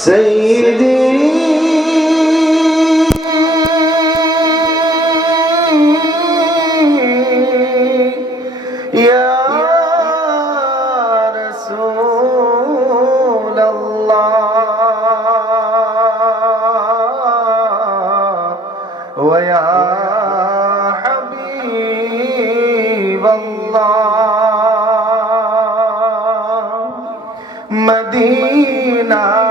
سيدي. يا رسول الله ويا حبيب الله مدينة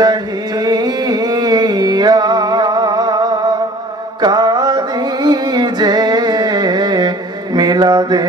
চাহিয়া কাদি যে মিলাদে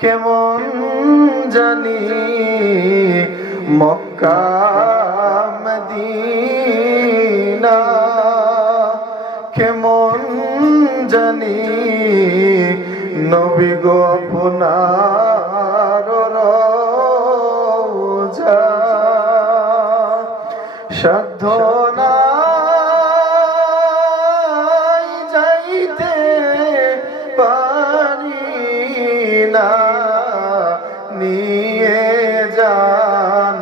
কেমন জানি মক্কা মদিনা? কেমন জানি নবী গো আপনার রোজা। সাধ্য যাইতে পারি না। নিয়ে যান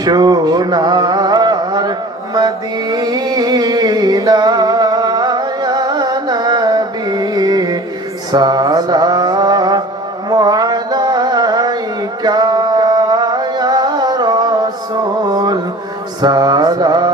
সোনার মদিনা। সালাম আলাইকা ইয়া রাসূল। সালাম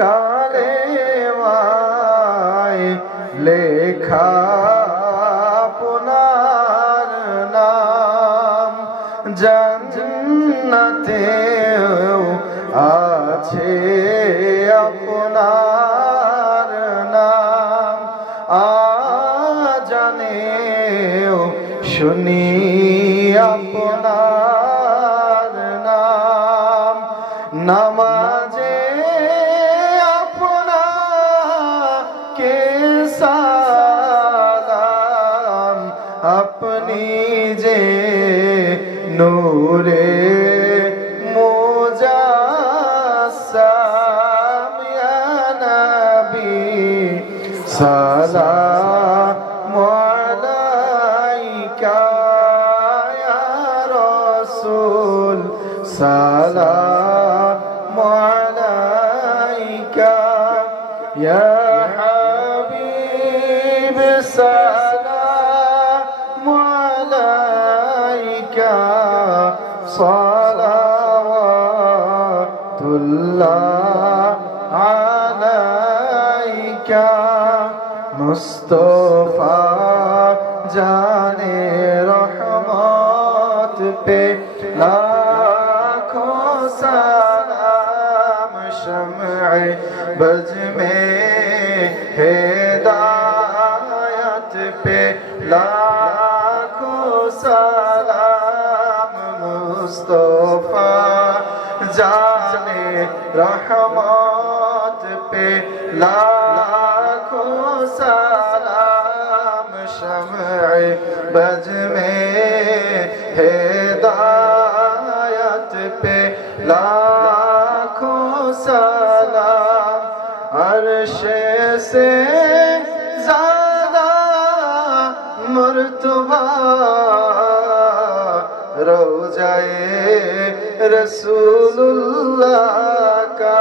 কালেমায় লেখা আপনার নাম। জান্নাতেও আছে আপনার নাম। আজানেও শুনি আপনার নাম। নামাজে নূরে মোজাসাম ইয়া নবী সালাম আলাইকা ইয়া রাসূল সালাম মুস্তফা জানে রহমত পে লাখো সালাম শমআ বজমে হেদায়ত পে লাখো সালাম মুস্তফা জানে রহমত পে লাখো बज में हिदायत पे लाखों सलाम अर्श से ज्यादा मर्तबा रोजाए रसूलुल्लाह का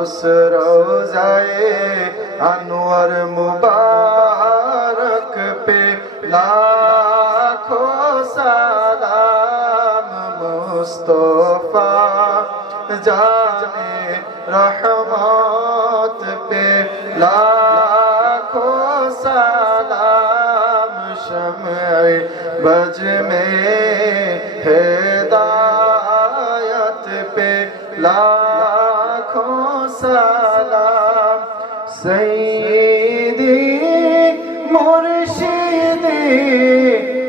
उस रोजाए अनवर मुबारक লাখো সালাম মুস্তফা জানে রহমত পে। লাখো সালাম শমে বজ মে হেদায়ত পে। লাখো সালাম সৈয়দ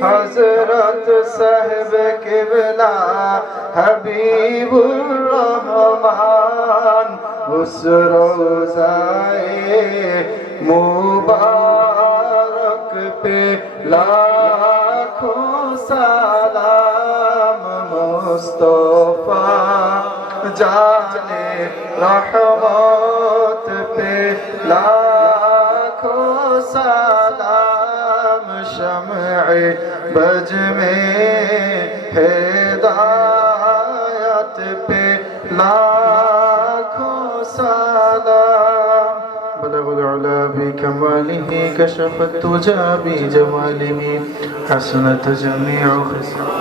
হজরত সাহেব কেবলা হবিবুর রহমান, উস রোজায় মুবারক পে লাখো সালাম মুস্তফা জানে রহমত পে লাখ बज में हैदायत पे लाखों सलाम बलगुल उला भी कमालिही कशफत तुजा भी जमालिही हसनत जमीउ खिसाल